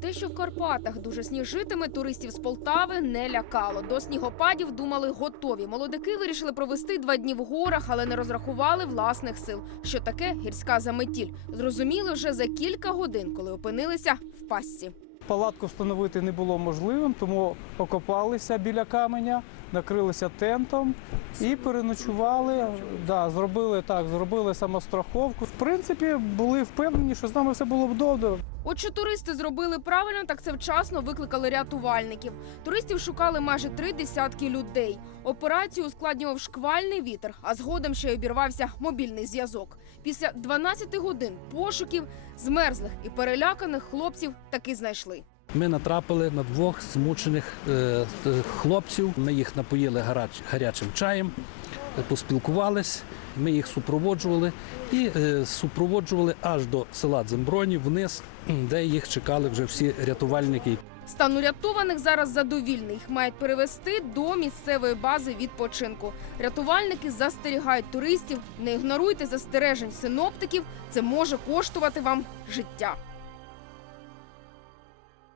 Те, що в Карпатах дуже сніжитиме, туристів з Полтави не лякало. До снігопадів думали готові. Молодики вирішили провести два дні в горах, але не розрахували власних сил. Що таке гірська заметіль? Зрозуміли вже за кілька годин, коли опинилися в пастці. Палатку встановити не було можливим, тому окопалися біля каменя, накрилися тентом і переночували. Да, зробили так, зробили самостраховку. В принципі, були впевнені, що з нами все було б добре. От що туристи зробили правильно, так це вчасно викликали рятувальників. Туристів шукали майже три десятки людей. Операцію ускладнював шквальний вітер, а згодом ще й обірвався мобільний зв'язок. Після 12 годин пошуків змерзлих і переляканих хлопців таки знайшли. Ми натрапили на двох змучених е, хлопців. Ми їх напоїли гарач- гарячим чаєм, поспілкувались. Ми їх супроводжували і е, супроводжували аж до села Дземброні вниз, де їх чекали вже всі рятувальники. Стан урятованих зараз задовільний. Їх мають перевести до місцевої бази відпочинку. Рятувальники застерігають туристів. Не ігноруйте застережень синоптиків. Це може коштувати вам життя.